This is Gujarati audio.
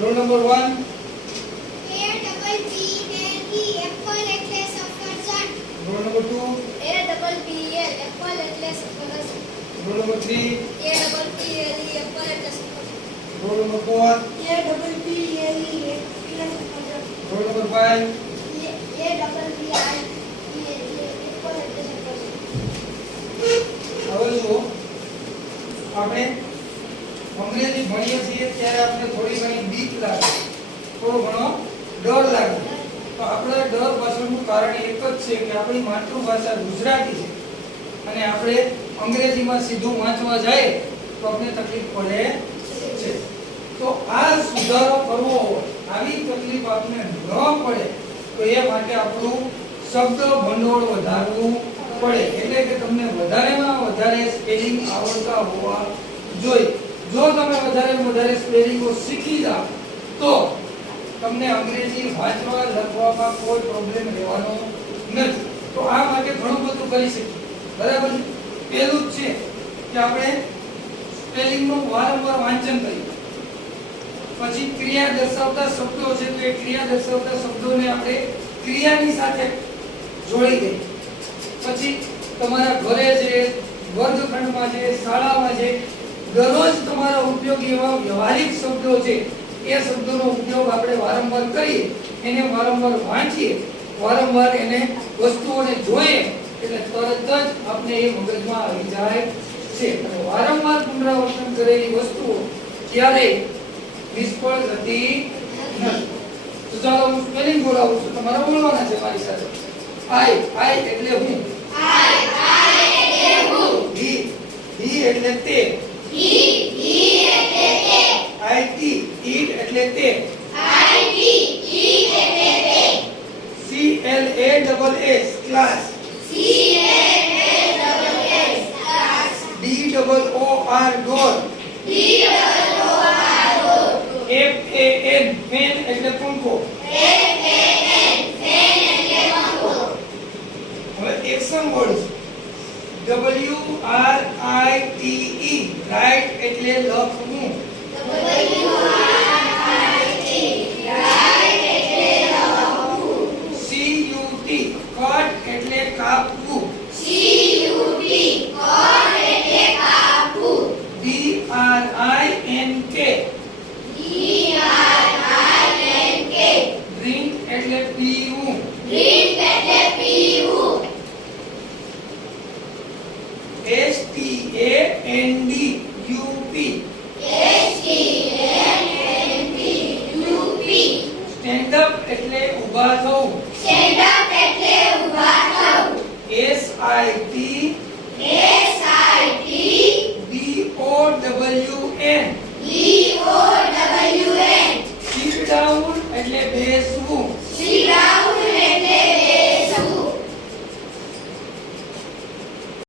રોલ નંબર 1 એપલ એટલે સફરજન. રોલ નંબર 2 એપલ એટલે સફરજન. રોલ નંબર 3 એપલ એટલે સફરજન. રોલ નંબર 4 એટલે સફરજન. રોલ નંબર 5 હવે જુઓ આપણે અંગ્રેજી ભણીએ છીએ ત્યારે આપણે થોડી ઘણી બીક લાગે, થોડો ઘણો ડર લાગે. તો આપણે ડર પાછળનું કારણ એક જ છે કે આપણી માતૃભાષા ગુજરાતી છે અને આપણે અંગ્રેજીમાં સીધું વાંચવા જાય તો આપણે તકલીફ પડે છે. તો આ સુધારો કરવો હોય, આવી તકલીફ આપણે ન પડે તો એ માટે આપણું શબ્દ ભંડોળ વધારવું પડે. એટલે કે તમને વધારેમાં વધારે સ્પેલિંગ આવડતા હોવા જોઈએ. જો તમે વધારે સ્પેલિંગો શીખી જાઓ તો તમને અંગ્રેજી વાંચવા લખવામાં કોઈ પ્રોબ્લેમ રહેવાનો નથી. તો આ માટે ઘણું બધું કરી શકીએ. બરાબર છે. પહેલું જ છે કે આપણે સ્પેલિંગનું વારંવાર વાંચન કરીએ. પછી ક્રિયા દર્શાવતા શબ્દો છે તો એ ક્રિયા દર્શાવતા શબ્દોને આપણે ક્રિયાની સાથે જોડી દઈએ. પછી તમારા ઘરે છે, વર્ગખંડમાં છે, શાળામાં છે, દરરોજ તમારા ઉપયોગી એવા વ્યવહારિક શબ્દો છે એ શબ્દોનો ઉપયોગ આપણે વારંવાર કરીએ, એને વારંવાર વાંચીએ, વારંવાર એને વસ્તુઓને જોઈએ એટલે તરત જ આપણે એ મગજમાં આવી જાય છે. અને વારંવાર પુનરાવર્તન કરેલી વસ્તુઓ ક્યારેય નિષ્ફળ જતી નથી. તો ચાલો હું સ્પેલિંગ બોલાવું છું, તમારે બોલવાના છે મારી સાથે. આઈ એટલે હું. હી એટલે તે. આઈટી ઈટ એટલે તે. CLASS class. DOOR door. FAN fan એટલે પંખો. હવે એક્શન વર્ડ WRITE રાઈટ એટલે લખવું. CUT કટ એટલે કાપવું. DRINK એટલે પીવું. STANDUP સ્ટેન્ડ અપ એટલે ઊભા થવું. SIT BOWN sit down એટલે બેસવું.